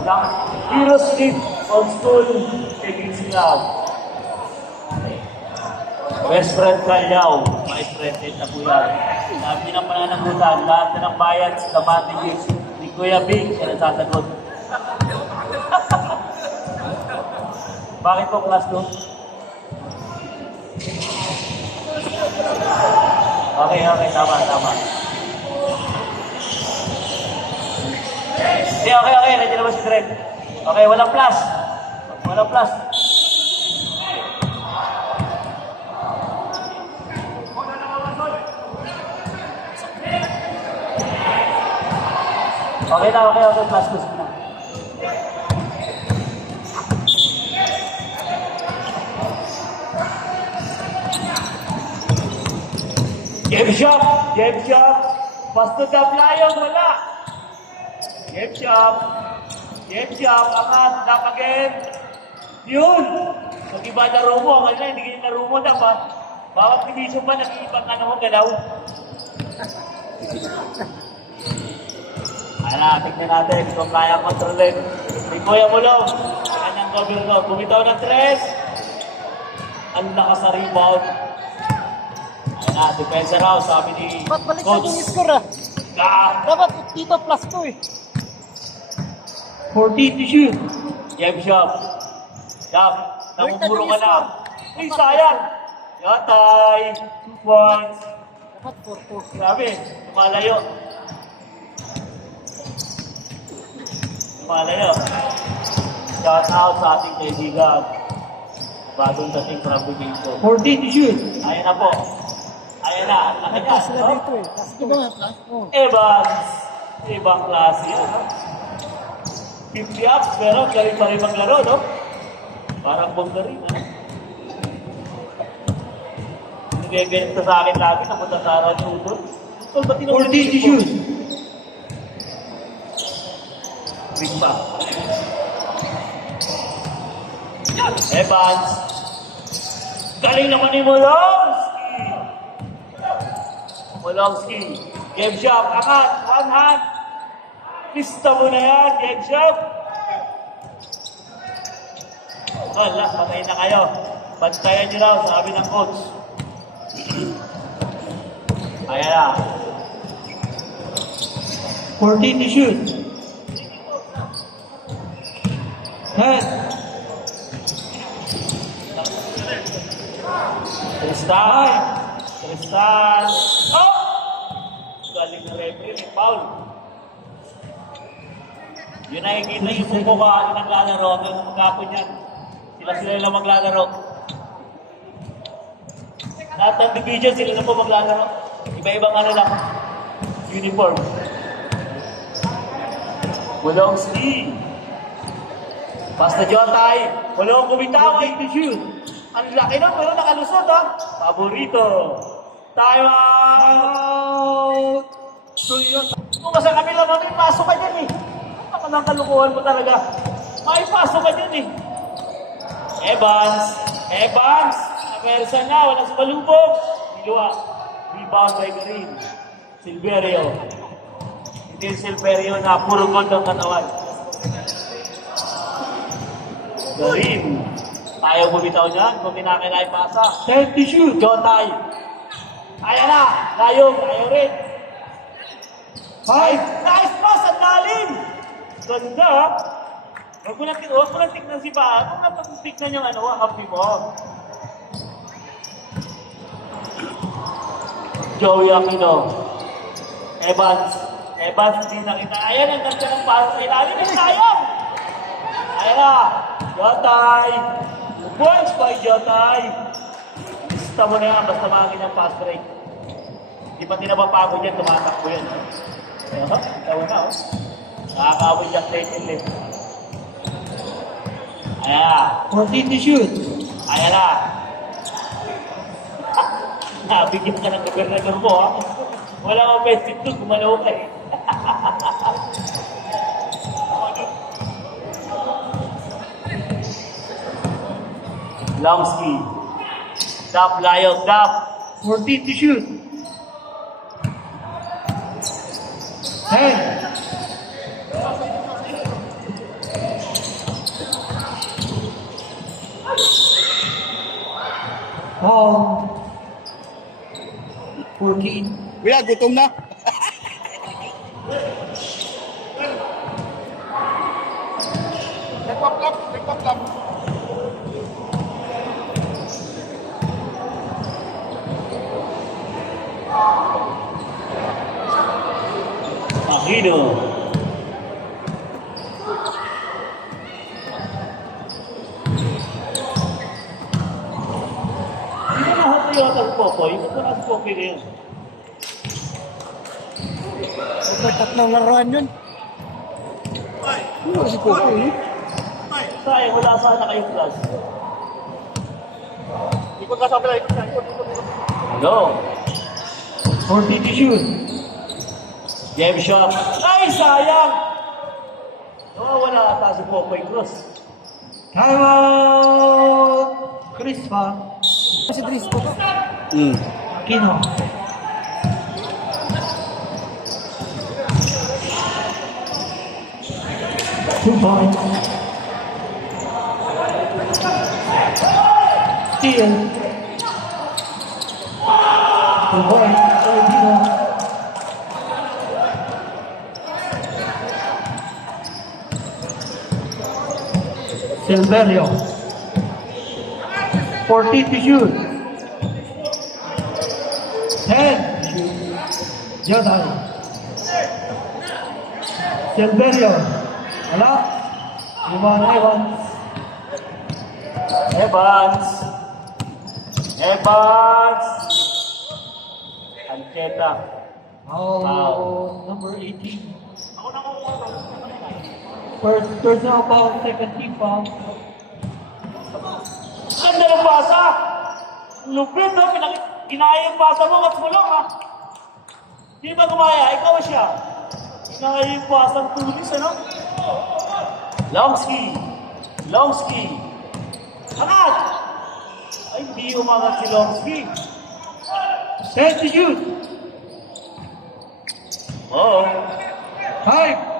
Isang hero slip on school taking siya. Best friend Kalyaw, my friend na po yan. Sabi ng pananagutan, lahat na ng bayan sa advantages ni Kuya Big, siya nasasagot. Bakit po class 2? Okay, tama. Okay, nandiyan naman si Dred. Okay, walang plus. Okay, plus na. Game shop. Pasto Dablayong, wala. Game shop, angat, tap again. Yun! Pag iba laro mo, ang alin, hindi kayo laro mo dapat. Bawat division ba, nag-iibang galaw. Tignan natin kung kaya kontrolin. May Kuya Mulong, kanyang gobernador. Bumitaw ng 3. Ang lakas sa rebound. Depensa raw, sabi ni Ba't balik Coach. yung score Dapat dito plus 2 14 to shoot. Game shop. Namumuro ka na. Sayang. Yatay. 2 points. Dapat 4-4. Grabe, lumalayo. Shout out sa ating kaibigan. Bagong dating from Bibingko. 14 to shoot. Ayan na po. Ang laki Plus sila niya. dito Plus 2 ba? Plus? Oh. Evans. Ibang klase yan. 50 ups, pero galing pa rin maglaro, no? Parang bongga rin, ha? Nagigenta sa akin lagi na matatara niyo doon. 14 to shoot. Big pa. Evans. Galing naman ni Molongski. Game shop. Angat. One hand. Lista mo na yan. Game shop. Patayin na kayo. Bantayan nyo raw, sabi ng coach. Ayan na. 14 to shoot. Head. Tristan. Oh! Galing na referee, may foul. Yun nakikita yung suko ka ang naglalaro hanggang magkapon yan. Sila lang maglalaro. Lahat ng division, sila na po maglalaro. Iba-ibang lang. Uniform. Molongski. Basta Jotay. Walang kumitaw. To shoot. Ang laki na, pero nakalusot, ha? Paborito. Time out! So yun. Kung sa kabila mo, may pasok ka dyan, eh. Baka nang kalukuhan mo talaga. May pasok ka dyan, eh. Evans. Amersa na, walang sa palubog. Niluwa. Rebound by Green. Silverio. Hindi yung Silverio na puro gold ang katawan. Green. Tayo bumitaw niyan kung kinakailangan pasa. 10 to shoot. Jotay. Ayan na. Ayaw rin. 5. Nice pass. Ang lalim. Ganda. Huwag mo lang tignan si Baha. Huwag mo lang tignan yung happy mo. Joey Aquino. Evans, hindi nakita. Ayan, ang ganda ng pass sa ilalim. Sayang. Ayan na. Jotay. Points by Jotay. Basta mo na yan, basta makakita ng fast break. Di pa tinapapagod yan, tumatakbo yan. Tawa na, oh. Nakakawin siya straight in left. Ayan. 14 to shoot. Ayan na. Nabigyan ka ng gobernador mo, ha? Walang offensive to, gumalaw ka eh. Lomsky. Stop, Lyle, stop. 14 to shoot. 10. Now, 14. Kuya, gutom na. Nagpaplap, nagpaplap. Aquino. Hindi na lahat na yata ang Popoy. Ba't na ang Popoy na yun? May tatlong laruan yun. Ano si Coco eh? Sayang, wala sana kayo class. Ikot ka sa pila, ikot ka. Hello. 40 to shoot. Game shot. Ay, sayang! Wala ata si Popoy Cruz. Time out! Crispa. Si Dries Coco. Aquino. Two points. Steal. 2 points. Filipino. Silverio. 40 to shoot. 10 to shoot. Jordan. Silverio. Wala. Evans. Evans. Evans. Ancheta. Foul. Number 18. First personal foul, second team foul. Ganda ng pasa! Lupit, no? Ginaya yung pasa mo, Mats Mulong, ha? Di ba gumaya? Ikaw siya. Ginaya yung pasa ng tulis, ano? Longski. Longski. Hangat! Ay, hindi umangat si Longski. Set to shoot. Oo. Five.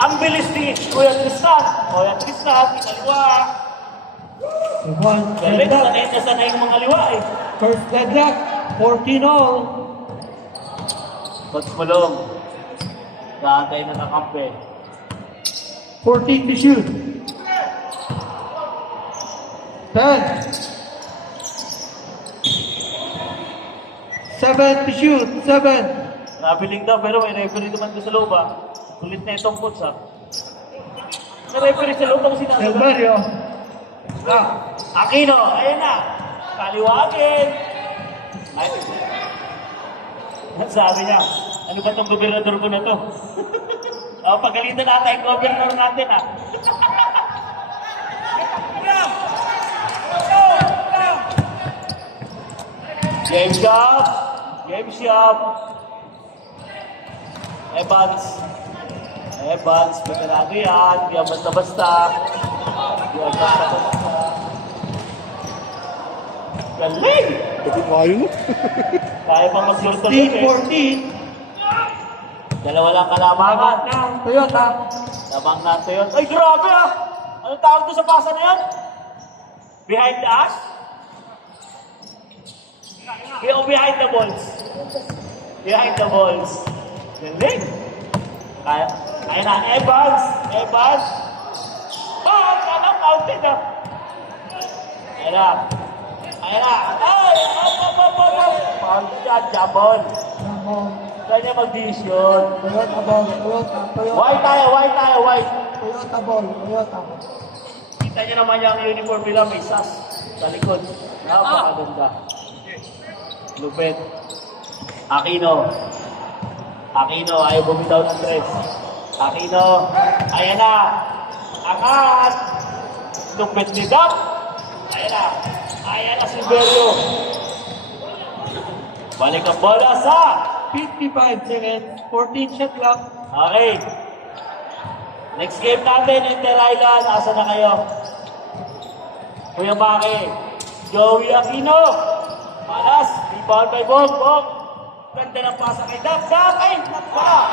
Ang bilis ni Kuya Tristan. Kuya Tristan, kaliwa. Galing, sanay na sanay yung mga liwa eh. First deadlock, 14 all. Coach Malong. Daantay na nakampi. 14 to shoot. 10. 7 to shoot. 7. Nabiling daw, pero may referee naman doon sa loob, ha? Kulit na itong coach, ha? May referee sa loob, ako sinasabi. Silverio. Aquino, ayun na. Kaliwagin. Ay, sabi niya, ano ba itong gobernador ko na to? Pagalitan natin yung gobernador natin, ha? Game shot. Game shot. Evans, veterano yan. Di yan basta-basta. Galing! Bakit kayo mo? Kaya pa mag-14. 14. Dalawa lang kalamangan. Toyota. Lamang na Toyota. Ay, grabe ah! Anong tawag doon sa pasa na yan? Behind the ash? Behind the balls. Behind the balls. Galing! Kaya, ayun na, Evans! Sana counted na! Ayun na! Ay! Foul siya, jabon! Saan niya mag-decision? Toyota. White tayo! Toyota ball. Kita niyo naman yung uniform nila, may sas sa likod. Napakaganda. Lupit. Aquino, ayaw bumitaw ng tres. Aquino, ayan na. Angat. Lupit ni Doc. Ayan na Silverio. Balik ang bola sa 55 seconds, 14 shot clock. Okay. Next game natin, Inter Island. Asa na kayo? Kuya Maki, Joey Aquino. Malas, rebound by Bog. Ganda ng pasa kay Doc. Ay, nakpala.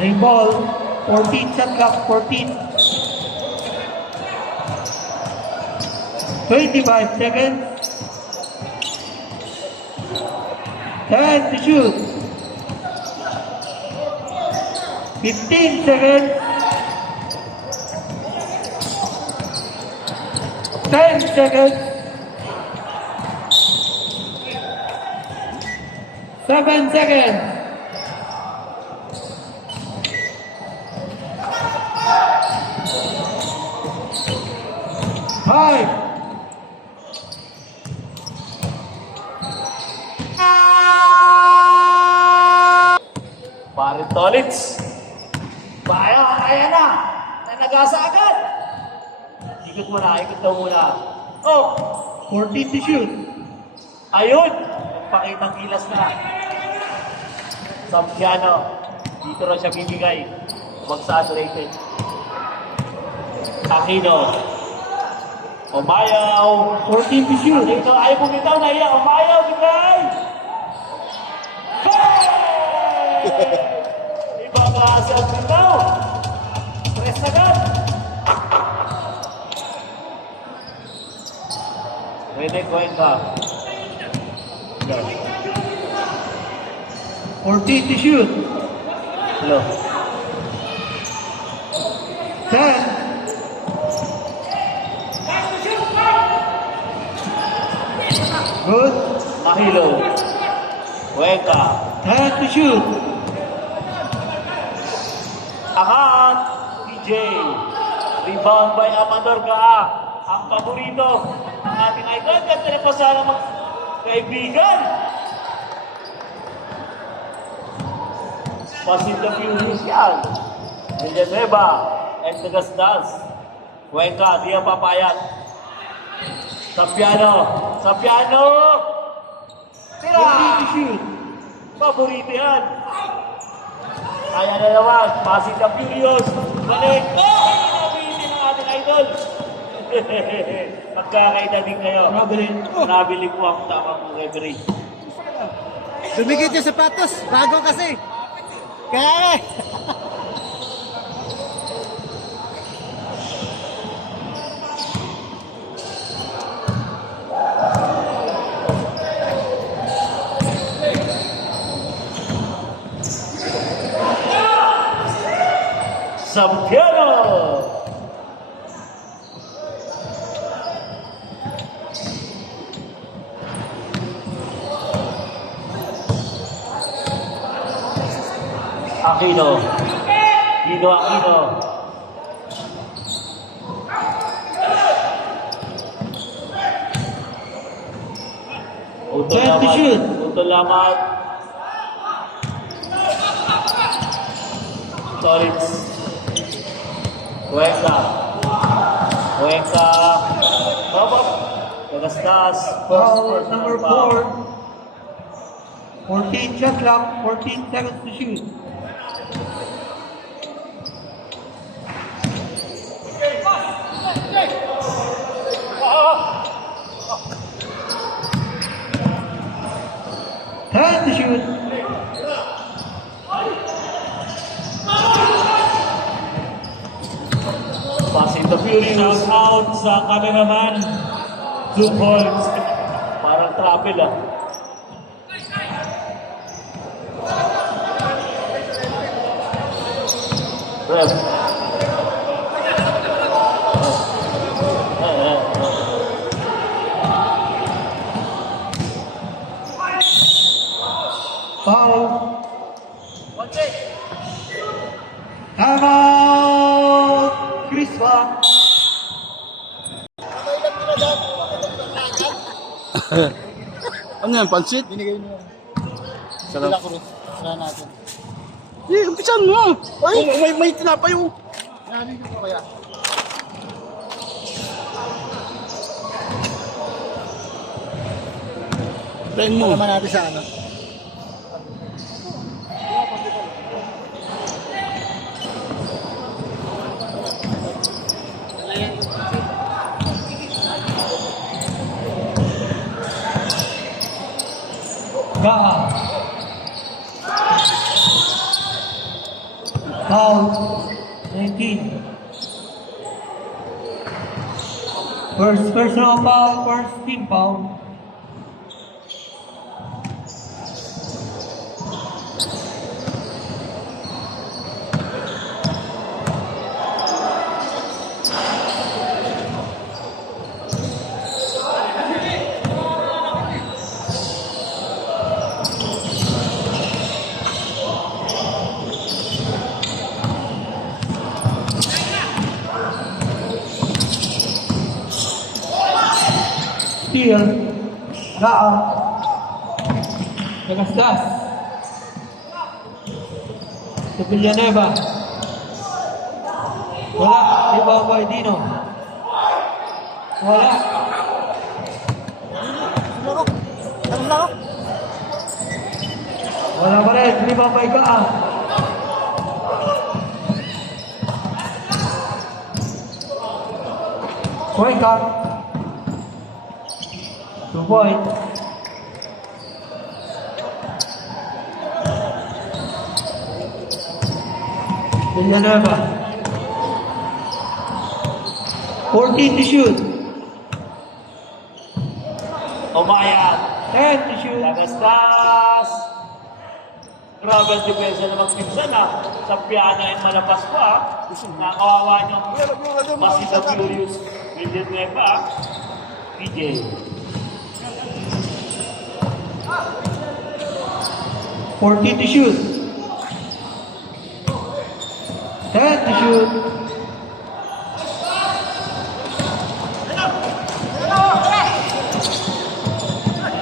Ring ball. 14 shot clock. 14. 25 seconds. 10 to shoot. 15 seconds. 10 seconds. 7 seconds. 5. Pare Tolits. Kaya na. Nanagasa agad. Ikot muna, ikot daw muna. Oh, 14 to shoot. Ayun, nagpakitang kilas na. Sampiano, dito na siya bibigay. Mag-saturated. Aquino. Umayaw. 14 to shoot. Aquino, ay bumitaw na iya. Umayaw, bigay. Ibang sa bumitaw. Press agad. Pwede, kuhin ka. 14 to shoot. Hello. 10. Good. Mahilo. Cuenca. 10 to shoot. Angat. DJ. Rebound by Amador Gaa. Ang paborito ng ating idol. Ganda na pa sana magkaibigan. Pasin the Furious yan. Villanueva. And the Gastas. Cuenca. Di ang papayat. Sapiano. Sapiano. Tira. Paborito yan. Kaya na naman. Pasin the Furious. Balik. Nabitin ang ating idol. Magkakaida din kayo. Nabili po ang tamang referee. Dumikit yung sapatos. Bago kasi. Kaya Sampiano. Aquino. Guido Aquino. Utol lamat. Utol lamat. Tolits. Cuenca. Cuenca. Babak. Gagastas. foul number 4. 14 shot clock. 14 seconds to shoot. Time to shoot. Passing the Fury. Shout out sa cameraman. 2 points. Parang travel ah. Ref. Foul. Time out. Chris Wang. Ano yan, pansit? Binigay mo. Sarap. Sila natin. Eh, umpisan mo. Ay, may tinapay oh. Nari ko kaya. Try mo. Naman natin sa ano. Foul. 19. First personal foul, first team foul. Steal. Raa. Nagasgas. Sa Villanueva. Wala. Ibang by Dino. Wala. Wala pa rin. Ibang by Kaa. Cuenca. 2 point. Villanueva. 14 to shoot. Umayat. 10 to shoot. Lagastas. Grabe ang depensa na magpinsan ah. Sa piano ay malapas pa ah. Nakawawa niyo. Masita Furious. Villanueva ah. PJ. 14 to shoot. 10 to shoot.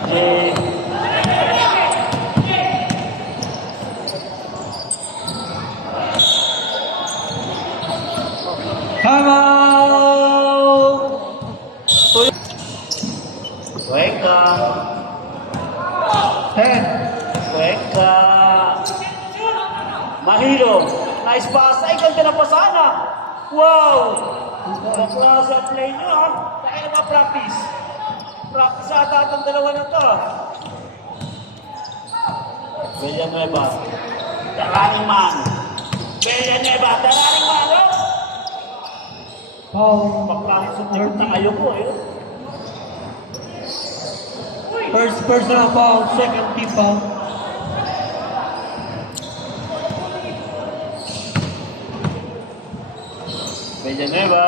Eh, Time out! Cuenca. 10. Cuenca. Mahilo. Nice pass. Ay, ganda na pasana. Wow! Nakuha sa play nyo ha. Kaya na practice. Practice ata itong dalawa na to. Villanueva. Taraning man. Villanueva. Taraning man. Oh! Foul. Paklangit sa tikot na kayo po eh. First personal foul, second team foul. Villanueva.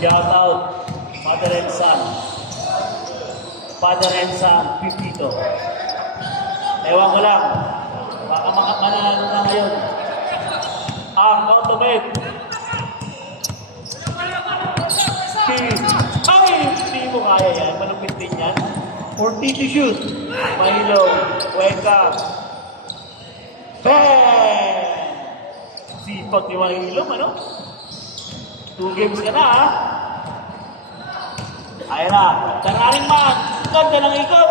Shout out, Father and Son. Father and Son, Pipito. Ewan ko lang, baka makapanalo na ngayon. Automate. Ay, hindi mo kaya yan. Malupit din yan. 14 to shoot. Mahilo, Cuenca. Bang! Sipag ni Mahilo, ano? 2 games ka na, ha? Ayan na. Taraning man. Ganda ng ikot.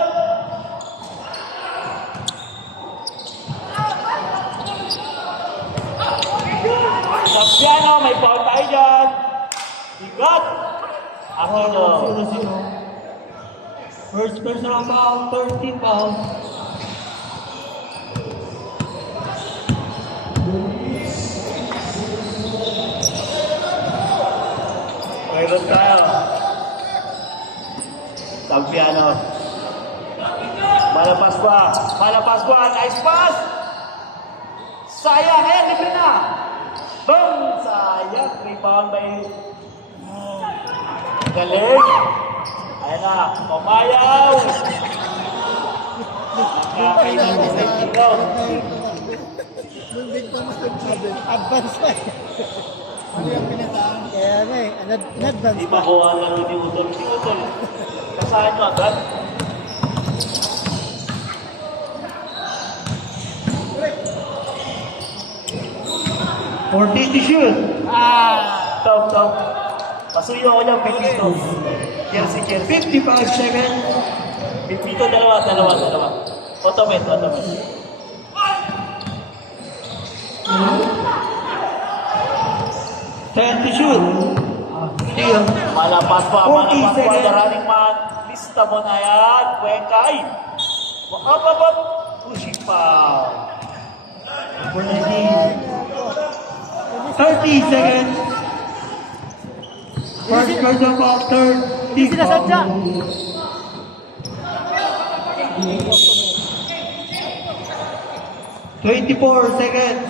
Sa piano, may foul tayo dyan. Bigat. Aquino. 0-0. First personal foul, third team foul. Mayroon tayo. Sa piano. Malapas pa. Malapas pa. Nice pass. Sayang. Ayan, libre na. Boom! Sayang. Rebound by... Galing. Ayan na. Pumayaw. Nakakailan na sa tilo. Advance pa. Ano yung pinataan? Kaya na eh, advance Di pa. makuha lang ni Utol. Si Utol. Kasahan nyo agad. For to shoot. Top. Pasuyo ako niyan, Pipito. Jersey. 55 seconds. Pipito, dalawa. Automate. 10 to shoot. Steal. Malapas pa. 40 seconds. The running man. Pista mo na yan, Cuencay. Up. Pushing foul. Number 19. 30 seconds. First person foul, third team Sinasadya. foul. 24 seconds.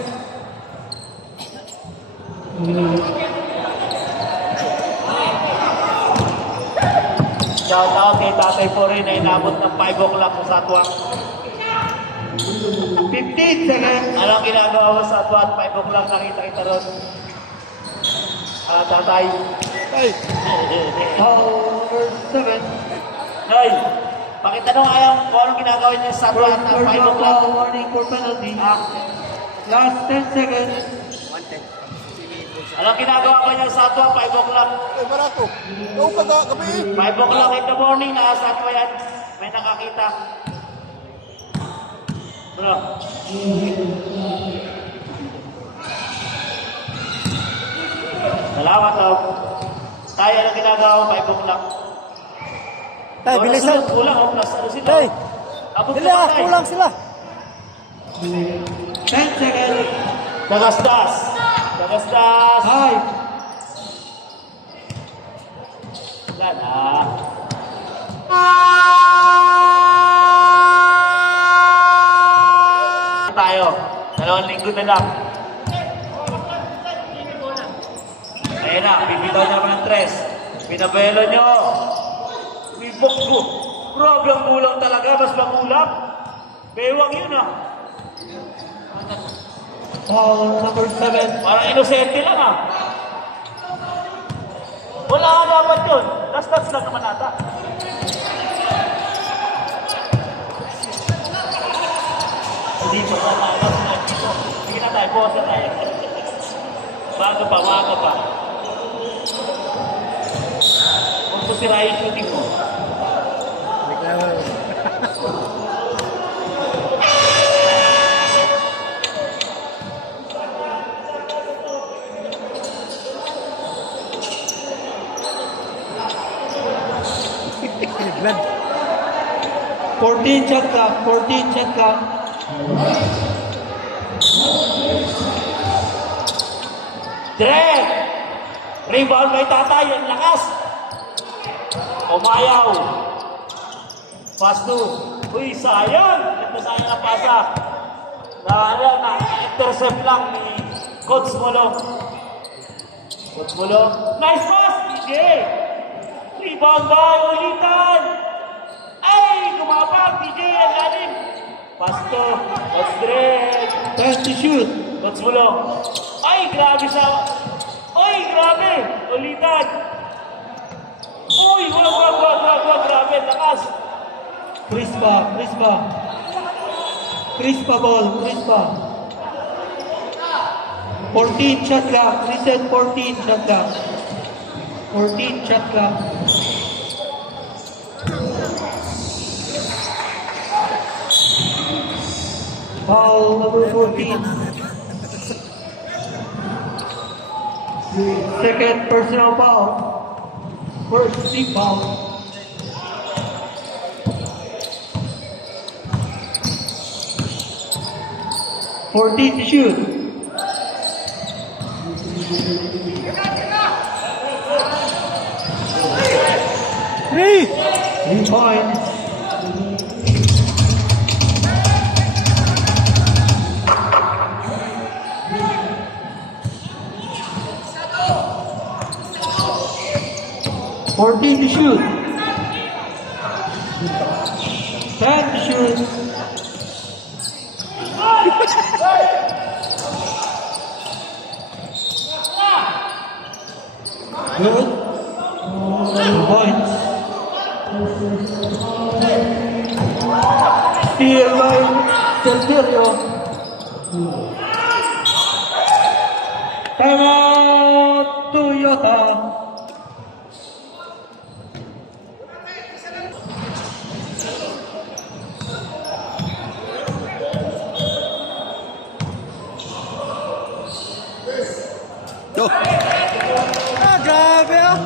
Shout out kay Tatay Pori na inabot ng 5 o'clock sa Satwa. 15 seconds. Anong ginagawa mo sa Satwa at 5 o'clock nakita kita ron? Tatay. Ay, Foul number 7. Hoy, pakitanong ayaw kung anong ginagawa niya sa Satwa First at 5 person o'clock. foul, warning for penalty. Last 10 seconds. Anong ginagawa ko niya sa Satwa 5 o'clock? ay barato. Oo, gabi. 5 o'clock in the morning, nasa Satwa yan. May nakakita. Bro. Salamat, Rob. Tayo ang ginagawa ko 5 o'clock. Tay, bilisan. Kulang, plus ano sila? Tay, Abot dili na ba, ah, Tay? kulang sila. 10 seconds. Dagasdas. 5. Wala na. Tayo. 2 linggo na lang. Ayan na, bibitaw naman ng tres. Pinabelo nyo. Bibok ko. Problem kulang talaga, mas makulang. Bewang yun ah. Foul number 7. Parang inosente lang ah. Wala ka dapat yun. Last lang naman ata. Hindi pa ba tayo? Sige na tayo, pause na tayo. Bago pa. Huwag ko sirahin yung shooting mo. Kiniglan. 14 shot clock. 14 shot clock. Direk! Rebound kay Tatay, ang lakas! Umayaw! Pass to. Uy, sayang! Ito sayang na pasa. Na-intercept lang ni Coach Molong. Coach Molong. Nice pass, DJ! Rebound ba? Ulitan! Ay! Kumapag, DJ! Ang lalim! Pass to. Coach Drake. Time to shoot. Coach Molong. Ay, grabe sa... Ay, grabe! Ulitan! Uy, wag, grabe, lakas! Crispa ball. 14 shot clock. Reset 14 shot clock. 14 shot clock. Foul number 14. Second personal foul. First team foul. Fourteen to shoot. Three. 3 points. Fourteen to shoot. 10 to shoot. Good. 2 points. Steal by Del Serio. Timeout Toyota. Go. Ah, grabe ah.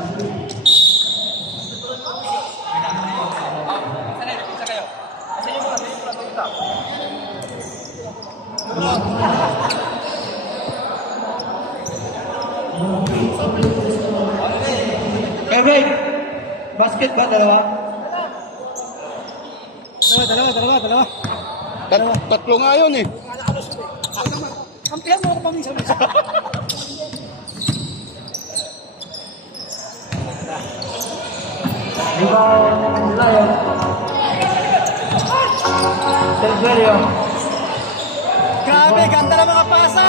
Kevin, basket ba dalawa? Dalawa. Tatlo nga yun eh. Kampihan mo ako paminsan-minsan. Rebound, Lion. Silverio. Grabe, ganda ng mga pasa.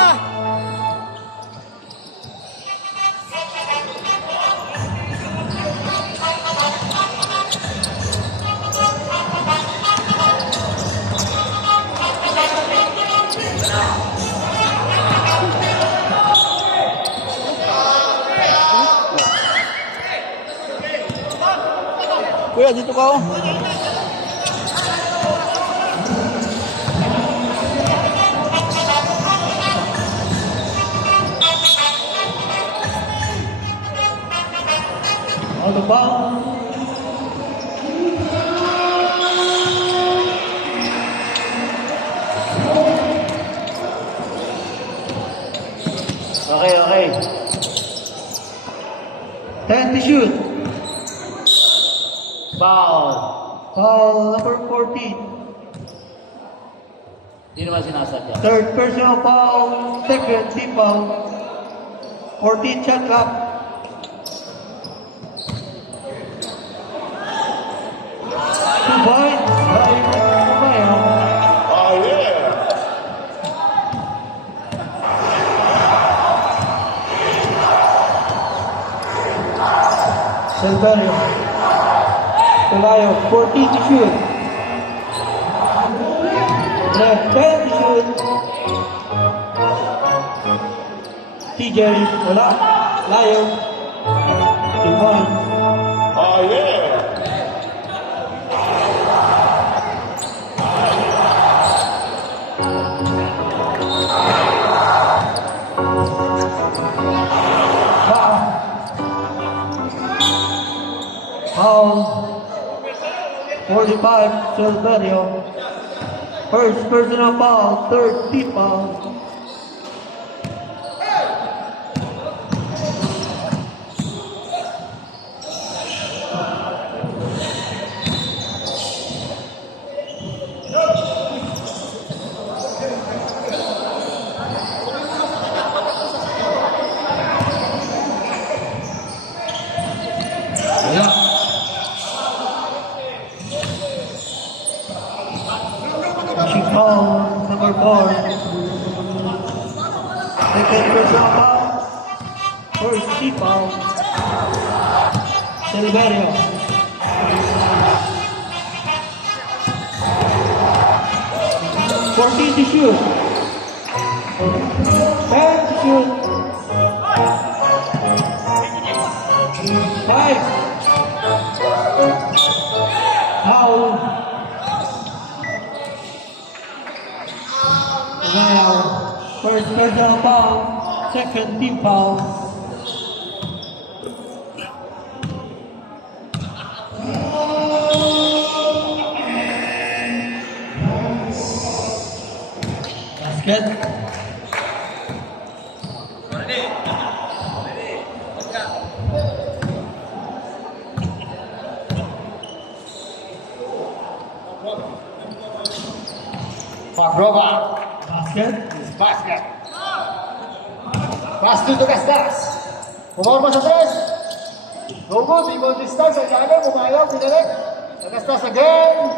Kuya, dito ka oh. Out of bounds. Okay. 10 to shoot. Foul. Foul number 14. Hindi naman sinasadya. Third personal foul. Second team foul. 14 shot clock. Two points by Mayo. Oh yeah. Silverio. Pelayo, 14 to shoot. Left 10 to shoot. TJ, wala. Layo. 2 points. Oh yeah. Foul. 45, Silverio. First personal foul, third team foul. Yeah. Foul number 4. Second personal foul. First team foul. Silverio. Fourteen to shoot. 10 to shoot. 5. Foul. Now, first personal foul, second team foul. Basket. Fagroba. Basket. Basket. Pass to Gastas. Pumorma sa tres. Go good. Ibon distance. Ang jaga. Bumayaw. Pinalik. Gastas again.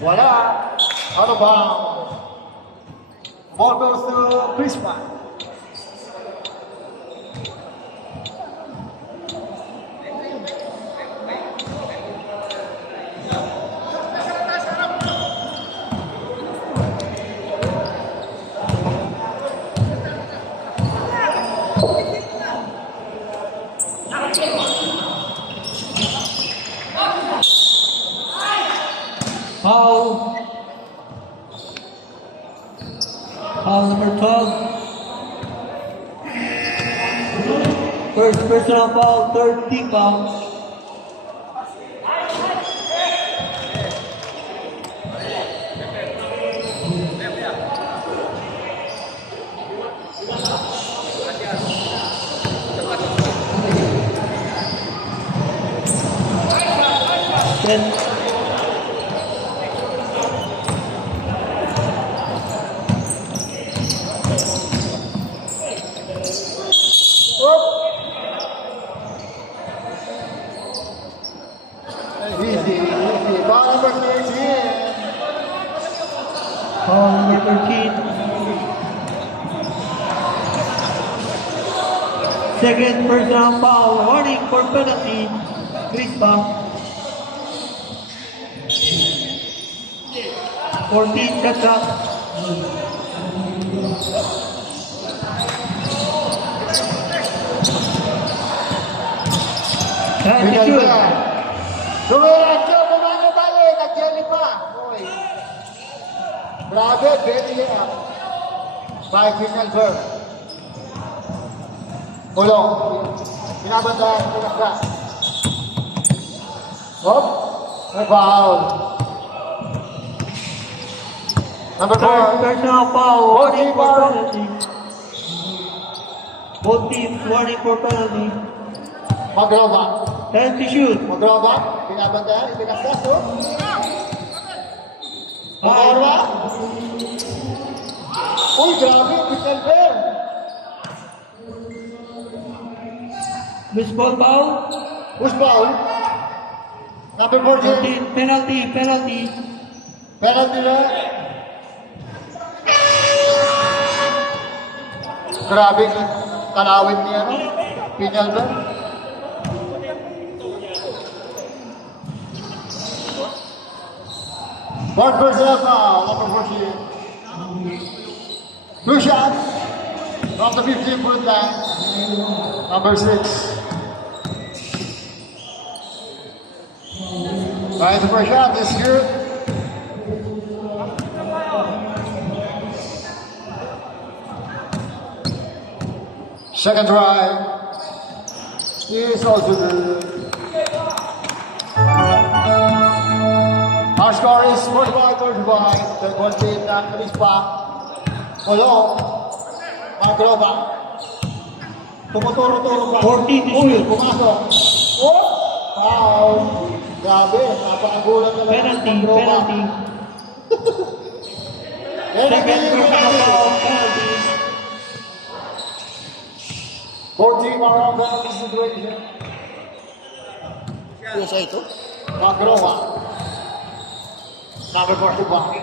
Wala. Out of bounds. Ball goes to Prisma. Foul. Foul number 12. First personal foul, third team foul. Set. Easy, easy. Ball number 13. Foul number 13. Second personal foul. Warning for penalty. Crispa. 14 shot clock. And you shoot. Dumiretso, kumano balik, nag-jelly pa. Oy. Grabe, belly up. By Final Bird. Ulong. Pinabandahan, pinagka. Hop. May foul. Number Third 4. personal foul. Warning for foul. penalty. Both teams warning for penalty. Magroba. And to shoot. Magroba. Pinabandahan, pinagkas. Oh. Five. Magroba. Uy, grabe, Final Bird. Miss ball foul. Who's foul? Number 14. 14. Penalty. Penalty. Penalty na. Grabe kalawin niya. Pinal ba? One person foul. Number 14. Two shots. From the 15-foot line. Number 6. Alright, the first shot is good. Second drive is also good. Our score is 45-35. The goal team ng Crispa. Kulong. Magroba. Tumuturo-turo pa. 14 to Uy, shoot. pumasok. Oh! Foul. Grabe, napakagulat na lang. Penalty. Magroba. Penalty. Second personal foul. Penalty. 14 around the situation. Yung sa ito? Magroba. Number 41.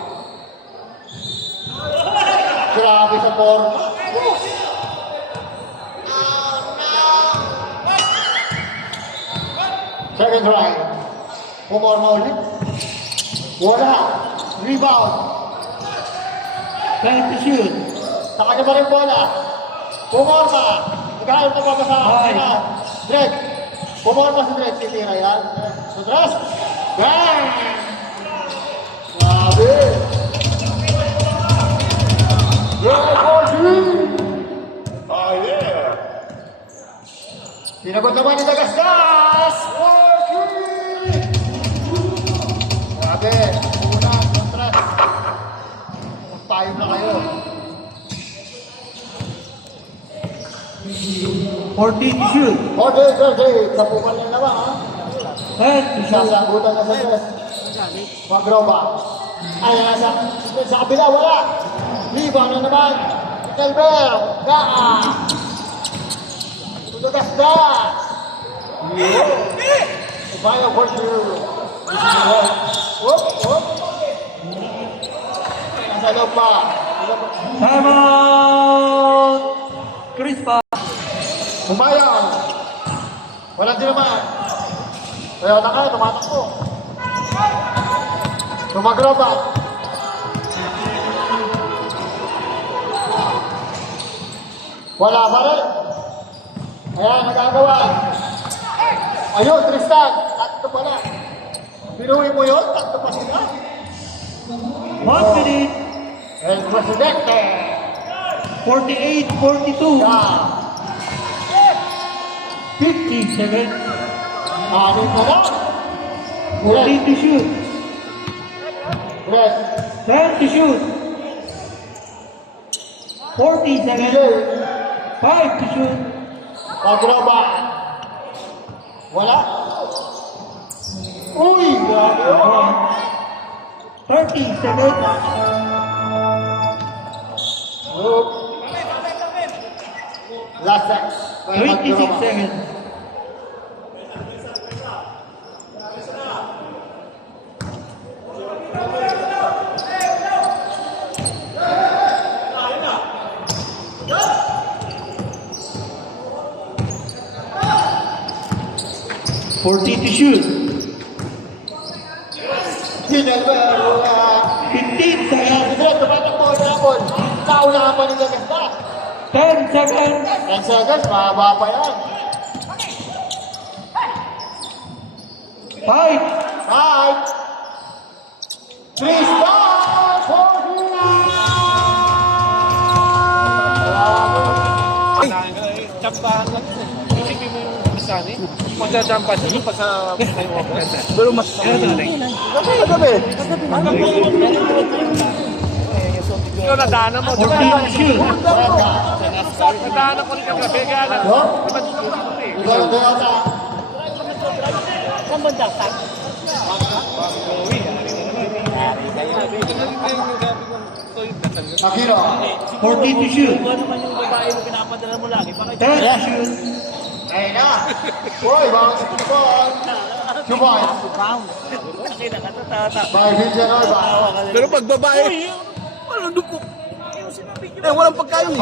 Grabe sa forma. Second drive. Pumorma ulit. Wala. Rebound. Penalty to shoot. Sa kanya pa rin bola. Pumorma. Nagkakaroon na pa ba sa Ay. Dreg. Pumorma si Dreg. Titira yan. Sutras. Bang! Grabe. Oh yeah. Sinagot naman ni Dagastas. 4-3. Grabe. Una, kontras. Magpayo na kayo. 14 to shoot. Okay. Kapukan na naman, ha? And to shoot. Sasagutan na sa tres. Magroba. Ay, sa kabila, wala. Rebound na naman. Telber. Gaa. Dagastas. Bayo for sure. Whoop. Nasa loob pa. Timeout. Crispa. Humayang. Walang din naman. Kaya na kayo, tumatakbo. Tumagroba. Wala pa rin. Ayan, nagagawa. Ayun, Tristan. Tatlo pala. Pinuwi mo yun, tatlo pa sila. 1 minute. El Presidente. 48-42. Yeah. 50 seconds. Anin na lang. 14 to shoot. Red. 10 to shoot. 40 seconds. DJ. 5 to shoot. Magroba. Wala. Uy! Grabe! 30 seconds. Good. Last set. 26 seconds. Fourteen to shoot. Pinagbago na. 15 seconds. Sige, tumatakbo na ako. Naunahan pa ni Gagasta. 10 seconds. 10 seconds, mahaba pa yan. 5. 5. 3 stars for Tsambahan lang yun. Isipin mo yung masani. Magdadampa siya pa sa pero mas Ikaw nadaanan mo. 14 to shoot. Nadaanan ko rin yung gabi. Kaya lang. No? Diba dito eh. Ikaw na ata. Saan banda ka? Akira. 14 to shoot. Kung ano man yung babae mo pinapadala mo lagi, bakit 10 to shoot. Ayun na. Uy, bawang si Tupon. 2 points. nakita ka tatata? By Villaroy ba? Pero pag babae, Ano dupo? walang pagkain eh.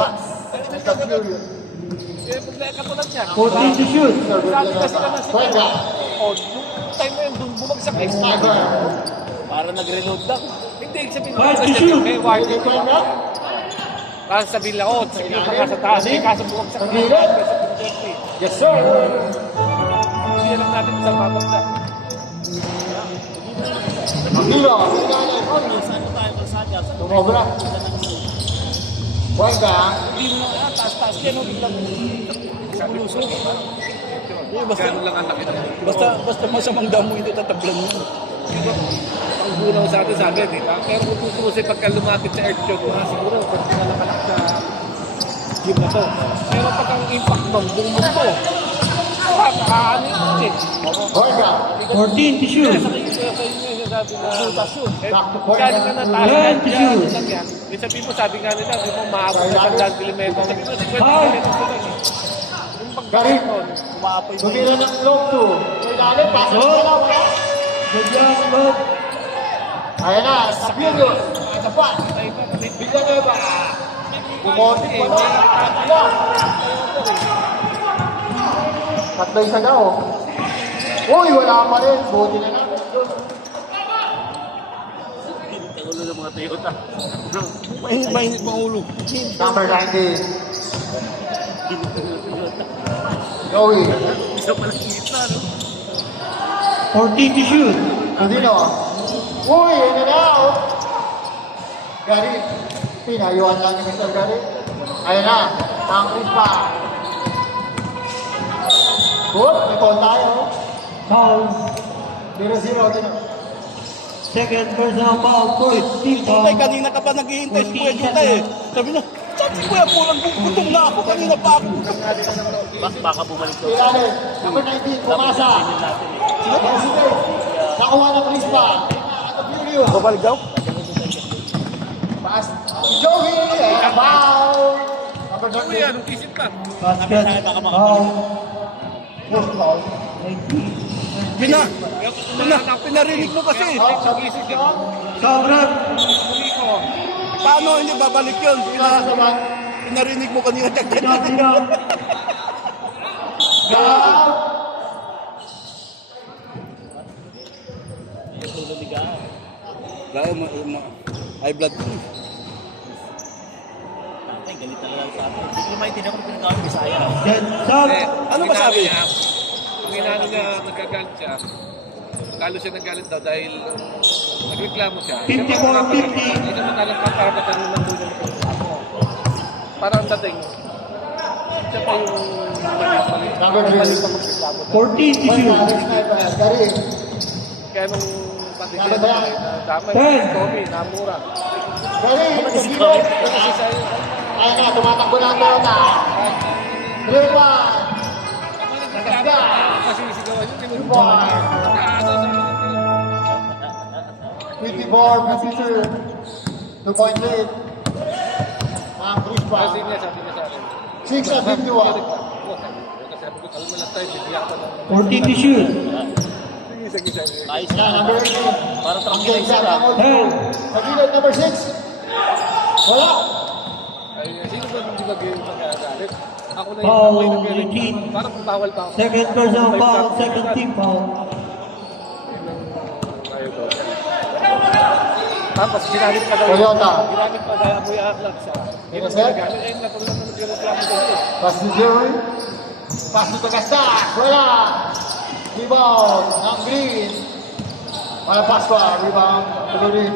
Mr. Fury. Kaya pag nakakatulad niya. 14 to shoot. Mr. Villaroy. Pwede. O, nung time mo yun, dun bumagsak eh. Sniper. Para nag-reload lang. Hindi, sabihin Five to kasi shoot. kay Pwede White. ko na. Tapos sabihin lang, oh, sige pa nga sa taas. Eh, kaso bumagsak na. Pagilo. Yes, sir. Hindi lang natin sa babagsak. Akira. Saan na tayo? Saan ka? Tumobra. Pwede. Hindi mo na, taas-taas yan, no? Biglang bumulusok. Gano'n lang ang laki ng Basta masamang damo ito tatablan mo. ang bunaw sa atin sabi, di ba? Pero kung tutusin pagka lumapit sa earth shock, siguro kung nakalak sa gym na to. Pero pag ang impact ng buong mundo, ano yun eh. Pwede. 14 to shoot. Sa inyo sabi na mutasyon. Eh, Back to point. kaya ka na tayo. Yan, shoot. Yan. May sabihin mo, sabi nga nila, di mo maabot sa 100 kilometro. Sabi mo, 50 kilometro sila. Yung Garit. Umaapoy mo. Tumira ng low 2. May lalim. Pasok na lang. Wala. Good job, Bob. Ayan na. Sapirios. Ano pa? Villanueva. Bumotik pa na. Tatlo isa daw. Uy, wala pa rin. Buti na namin. Kagulo ng mga Toyota. Mainit mga ulo. Number 90. Joey. Isa pala kita, no? 14 to shoot. Andino. Uy, ano na oh. Gary. Pinayuan lang ni Mr. Gary. Ayan na. Tangkris pa. Good. May call tayo. Foul. 0-0 din. Second personal foul for Steve Tay, Tom. kanina ka pa naghihintay si Kuya Juta eh. Sabi na, saan si Kuya Pulang? Gutom na ako, kanina pa ako. Baka bumalik to. Ilalim. Number 19. Pumasa. President. Nakuha na Chris pa. Furious. Babalik daw? Pass. Joey. Foul. Number Kuya, 20. anong isip ka? Basket. Foul. First foul. 19. Pinarinig mo kasi. Nag-isip ka. Sobrang. Paano hindi babalik yun? Para sa man. Pinarinig mo kanina. Job down. Foul. Dahil high blood ko. Ay, galit talaga sa atin. Hindi ko maintindihan kung pinagawa ng Bisaya. Dead stop. Ano ba sabi? Ang inano niya, nagkagalit siya. Lalo siya nagalit daw dahil nagreklamo siya. 54-50. Hindi naman alam ka para matanong lang muna ng ako. Parang dating. Siya pa yung Number 3. 14 to shoot. Gary. kaya nung pati Ano ba yan? damay, Ten. Tommy, namura. Gary. Pagkilid. Kasi sa'yo, Ayun na. Tumatakbo na ang Toyota. 3-1. Nagasga. kasi sigawan yun, 2 points. for Messenger. 2-point lead. Ang Chris pa. Sabi niya sa akin. 6 at 51. Kasi sabi ko, kalma lang tayo, bigyan ko ng 14 to shoot. isa-isa. Ayos Yan, na. number 18. Para Ang tranquilizer ganda ah. ng goal. Sa gilid, number 6. Wala. Ay, sino ba hindi mag-galit? Ako na Foul, yung nag-galit. 18. Parang bawal pa ako. Second personal foul, second team foul. Ayaw ko. Tapos ginamit pa daw. Toyota. Ginamit pa daw Amoy Aklat sa. Innocent. Galit eh, natulungan na nagreklamo dito. Pass ni Jerry. Pass ni Tagastas. Wala. Rebound ng Green. Wala Pasqua. Rebound. Green.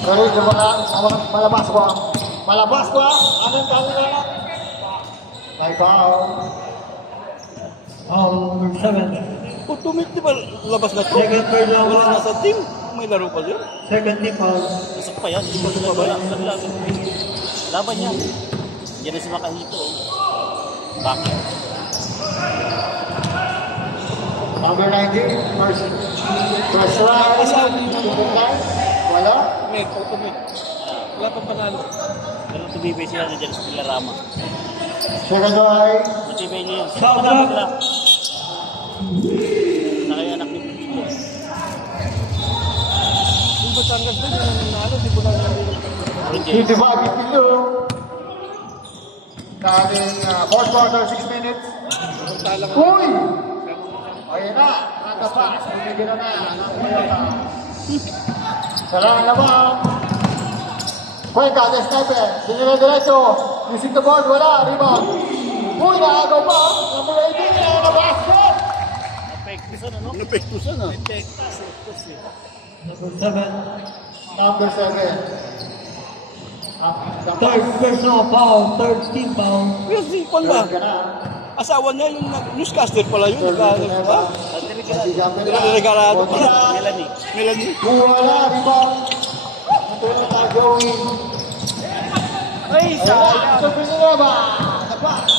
Green. Wala Pasqua. Wala Pasqua. Anong tawag na lang? May foul. Foul number 7. Tumit, di ba labas na to? Second personal Wala na foul, sa team. May laro pa yun. second team foul. Pasok pa yan. Hindi mo sila wala. Laban yan. Yan na si Makahito. Bakit? Number 19. First round. Wala. Tumit, tumit. Wala pang panalo. Pero tumibay sila na dyan sa Pilarama. Second eye. Matibay niya yun. Foul Sino back. nila? Nakayanak ni Pipito. Yung Batangas din, yung nanalo, di ko lang Roger. 55 Pilo. Kaling fourth quarter, 6 minutes. talang. Uy! Ayun na. Natapas. Bumigyan na ng Toyota. Sarang lamang. Cuenca, the sniper. Sinila diretso. Using the board. Wala. Rebound. Uy, naagaw pa. Number 18 na basket. Napektusan ano? Napektusan ah. Napektas. Number 7. Number 7. Third personal foul, third team foul. Pero si Juan ba? Asawa niya yung newscaster pala yun. Nag-ano ba? Nilaregalado pala. Melanie. Melanie. Wala. Rebound. Natulong na going. Ay, Ayan, so Pinila ba? Napas.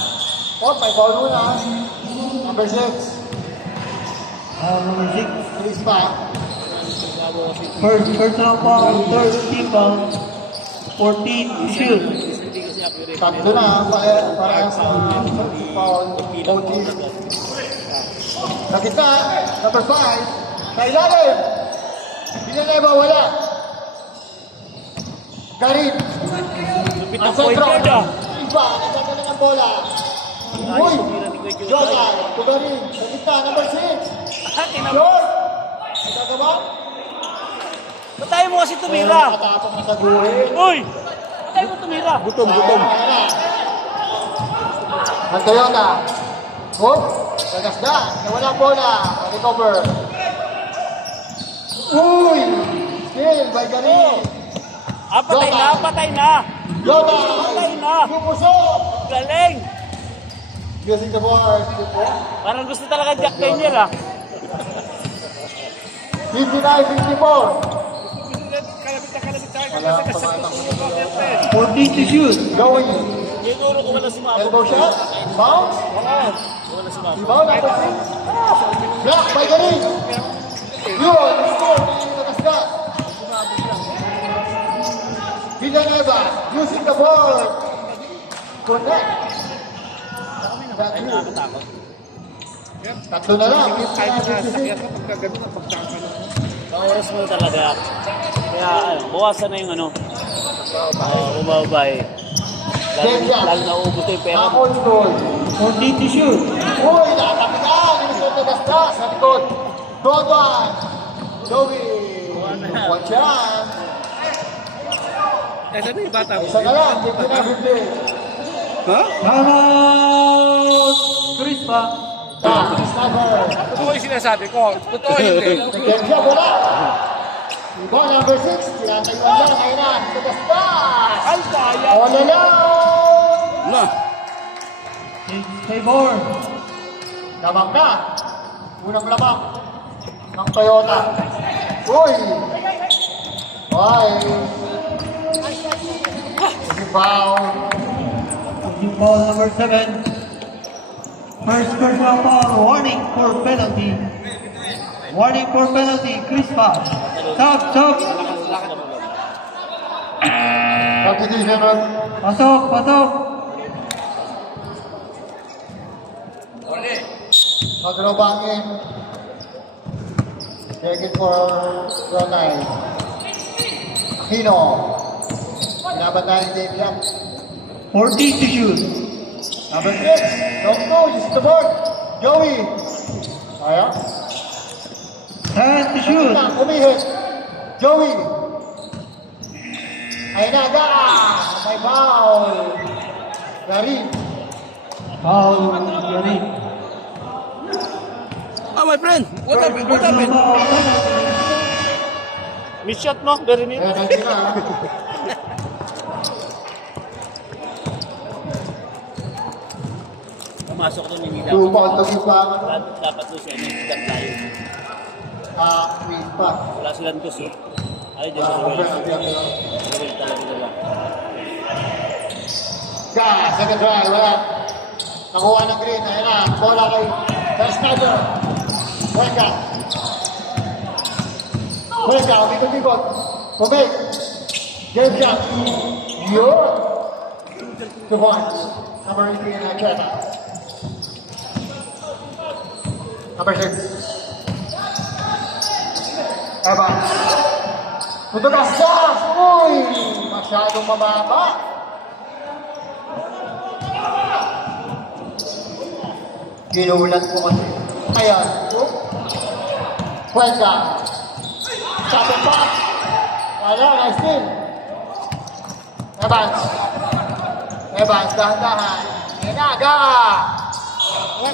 Oh, may ball muna. Number 6. Number 6. Chris pa. First personal foul, third team foul. 14 to shoot. Hindi kasi accurate. Tatlo na. Para sa foul. OT. Sa gitna. Number 5. Sa ilalim. Pinila wala. Garit. Lupit Ang ang point sentro. guard ah. Iba. Nagdadala ng bola. Uy. Jota. Tugarin. Sa gitna. Number 6. Short. Nagagawa. Patay mo kasi tumira. Matapang na sa guhit. Uy! Patay mo tumira. Gutom. Ang Toyota. Hook. Nagasda. Nawala bola. Recover. Uy! Still by Garin. Patay na, patay na. Jota. Patay na. Lumusok. Galing. Using the board. Parang gusto talaga Jack Daniel ah. 59-54. Kalabit tayo. Wala pa Kasi nga. 14 to shoot. Going. Siguro kung wala si Mabo. Elbow shot. Bounce. Wala si Mabo. Rebound number 6. Block by Garin. Yun. Score. Nagasda. Villanueva. Using the board. Connect. That's it. Tatlo na lang. tayo na sakyan ka pagkagano na pagkakano. Sa oras mo talaga. Kaya bawasan na yung ano. Bumabay. Lalo na uubot yung pera mo. Ako yung goal. 14 to shoot. Uy, nakapitan. Minnesota Nagasda sa likod. Dodon. Joey. One chance. Eh, sabi yung bata mo. Isa na lang. 59-50. Ha? Timeout! Chris pa. Sniper. Totoo yung sinasabi ko. Totoo hindi. Nagdensya, wala. Ball number 6. Tinatayuan lang. Ngayon na. Nagasda. Ay, kaya. All alone. Na. Stay board. Lamang na. Unang lamang ng Toyota. Uy! Uy! Foul. Team foul number 7. First personal foul, warning for penalty. Warning for penalty, Chris Paul. Stop. Substitution on Pasok. Magrobangin. Take it for Ronay. Aquino. Binabantayan din yan. 14 to shoot. Number 6. Don't go. Just the board. Joey. Kaya. 10 to shoot. Umihit. Joey. Ay naga. May foul. Garin. Foul, Yannick. My friend, what happened? Miss shot mo, very neat. Ayan, hindi na. Pumasok doon yung nila. Two foul to give back. Dapat doon siya, nagsigat tayo. Wait pa. Wala silang gusto. Ay, dyan sa Penalty ako. Well talaga nila. Second try, wala. Nakuha ng green, ayun na. Bola kay Snyder. Cuenca, umikot-ikot. Kumik. Game shot. Yun. 2 points. Number 18 na Cheta. Number 6. Evans. Tutugas na! Uy! Masyadong mababa. Ginulat ko kasi. Ayan. Cuenca. Sabi pa. Wala, nice team. Evans, dahan-dahan. Inaga!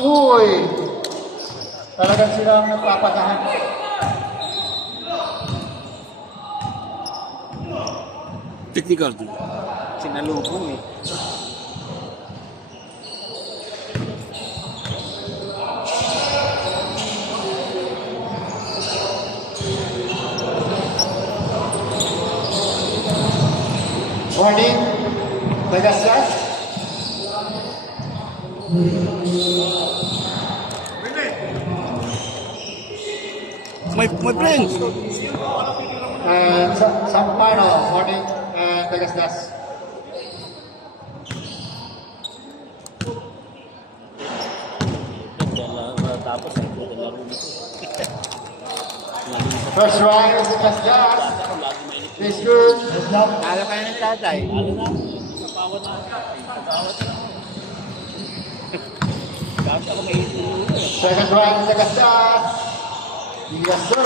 Uy! Talagang sila ang nagpapatahan. Technical. Sinalubong eh. Warning. Megastas. My friend. And Sampano. Warning. And Megastas. Tapos, laro nito. First round is Megastas. This good. Kala kayo ng tatay. Lalo na, sa pawat na. Kahit ako may itulong. Second round is Megastas. Yes sir.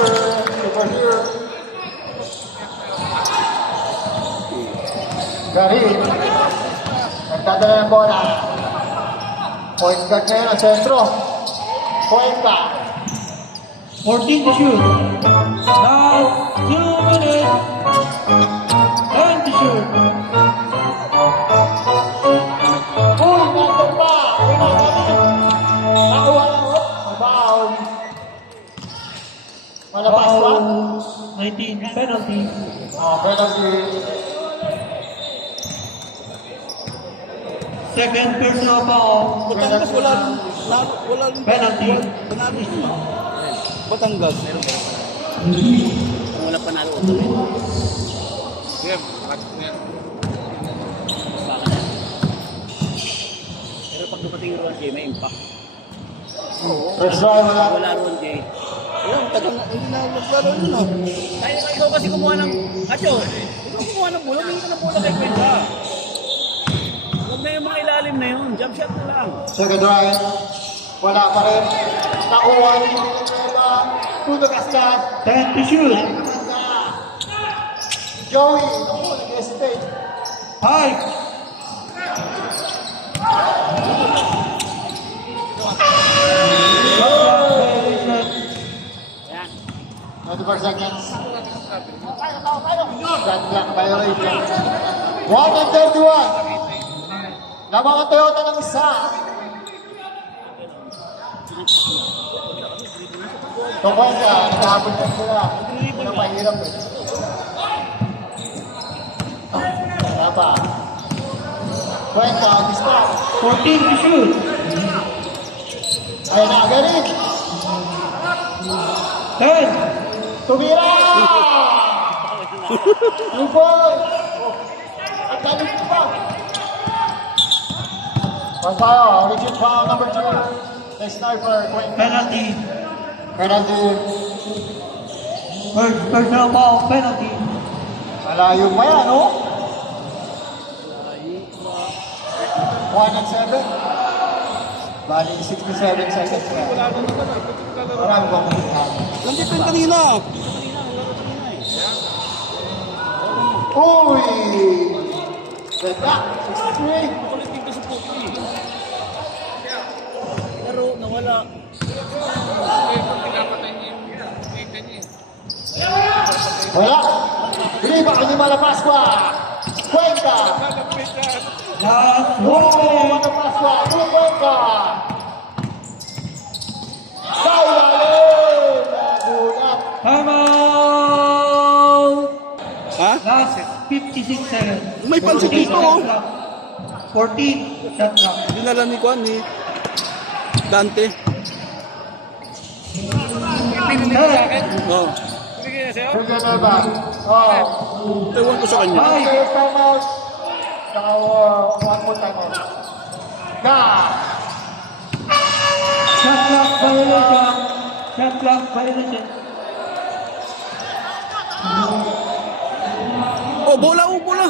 Super here. Garin. Nagdadala ng bola. Point guard ngayon ang sentro. Point pa. 14 to shoot. Last 2 minutes. 10 to shoot. Uy, nandun pa. Nakuha lang. Foul. Malapas pa. Foul. 19 penalty. Penalty. Second personal foul. Batangas wala Penalty. Batangas. Kung wala panalo ko tuloy. Yeah, Pero pag dumating yung Ron J, may impact. First round wala. Wala Ron J. ayun, tagal na, hindi na maglaro yun, no? Kaya ikaw kasi kumuha ng... Atyo, ikaw kumuha ng bola, hindi ka ng bola kay Kwenta. Huwag na yung mga ilalim na yun. Jump shot na lang. Second round. Wala pa rin. Nakuha ni Villanueva. Puto Castan. 10 to shoot. Joey. Naku, nag-hesitate. High. Yan. 24 seconds. Shot clock violation. 1:31. Lamang ang Toyota ng isa. Tungkol ka, nakahabol na sila. Ano mahirap eh. Wala pa. Cuenca, dispatch. 14 to shoot. Ayun na, galing. 10. Tumira! 2 points! Ang galing ko pa. One tayo, rigid foul number 2. The sniper, Quentin. Penalty. Penalty. First personal foul, penalty. Malayo pa yan, no? 1 and 7. Bali, 67 seconds na. Wala na naman. Marami bang kumitahan? Nandito yung kanina. Uy! Ganda! 63! Kulit dito sa puti. Pero nawala. Eh, kung pinapatay niya yung kita niya. Wala! Driba ni Malapascua! Cuenca! Last Oh, one. Malapascua! Cuenca! Kailalim! Nagulat! Time out. Ha? Last 56 seconds. May pansit dito, oh. 14 shot clock. Dinala ni Juan ni Dante. Pinili ko sa akin. Oh. Pinili ko sa'yo. Bigyan na ba? Oh! Tawag ko sa kanya. Five. Okay, time out! Saka, one more time out. Ka! Shot clock violation. Shot clock violation. Oh, bola, oh, bola.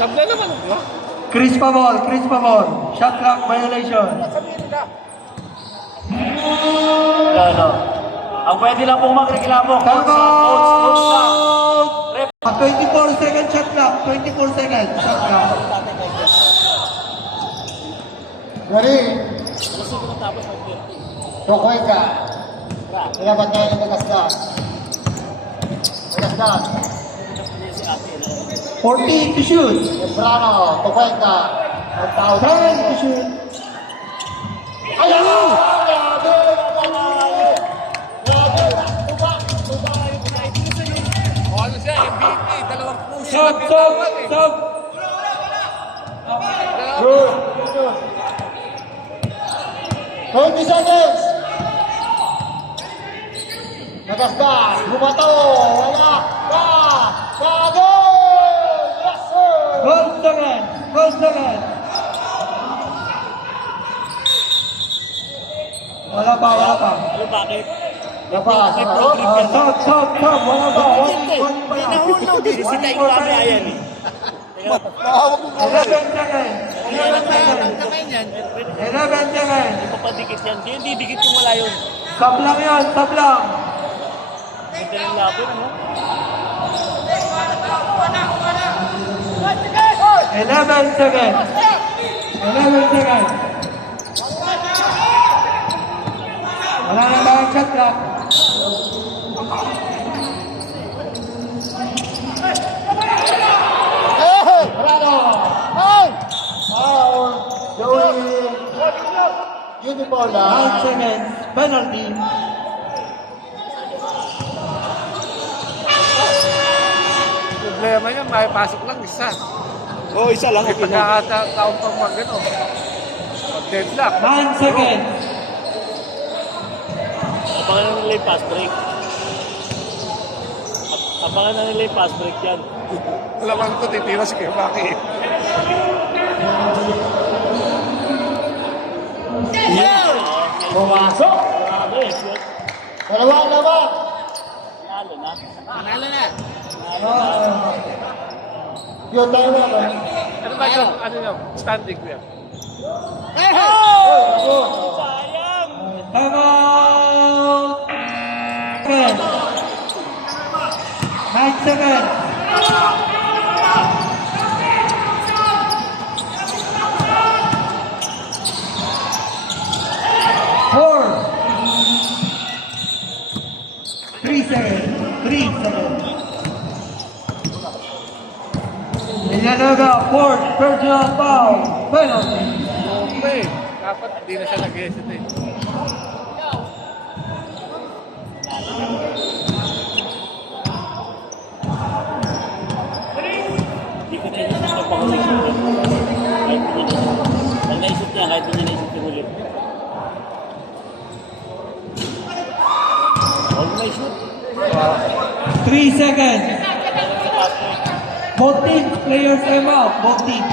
Tabla naman. Chris Pavol, Chris Pavol. Shot clock violation. Ano? Ang pwede lang pong magreklamo, Time coach na. out. Rep. 24 seconds shot clock. 24 seconds shot clock. Ready? To Cuenca. Ilabat niya yung Nagastas. Nagastas. 14 to shoot. Temprano. To Cuenca. 7 to shoot. Ayan! Grabe! Grabe! Tuba! Tuba! O ano siya, MVP. Dalawang push Sub, na sub, pinawag eh. sub. Good. 20 seconds. Nagastas. Bumato. Wala. Gago! Yes, sir! Goal second. Goal second. Wala pa, wala pa. Ano bakit? Labas. Sub, sub, sub. Wala pa. One pa lang. Nahulog eh. Si Tayo Kami ayan eh. 11 seconds. 11 seconds. 11 seconds. Papadikit yan. Hindi dikit kung wala yun. Sub lang yun. Sub lang. Ganda ng laban, ano? 11 seconds. 11 seconds. Wala na ba ang shot clock? Hey! Bravo! Hey! Foul. Joey. Uniform 9 seconds. Penalty. Problema niya, may pasok lang isa. Oh, isa lang. May Okay na. pagkakataon pang mag gano'n. Deadlock. 9 seconds. Abangan na nila yung fast break. Abangan na nila yung fast break yan. Alam ko, titira si Kebaki. Pumasok. Grabe, shoot. Dalawang laban. Panalo na. Yun tayo na ba? Ano ba ito? Ano yun? Standing ko yan. Sayang! Time out. 7. 9 seconds. Four. 3 seconds. 3 seconds. Villanueva, fourth personal foul. Penalty. Okay. Dapat hindi na siya nag-hesitate. Hindi ko na isip na pangulit siya. Kahit hindi niya. Pag naisip niya, kahit hindi niya naisip yung ulit. Huwag may shoot. 3 seconds. Both teams, players time out. Both teams.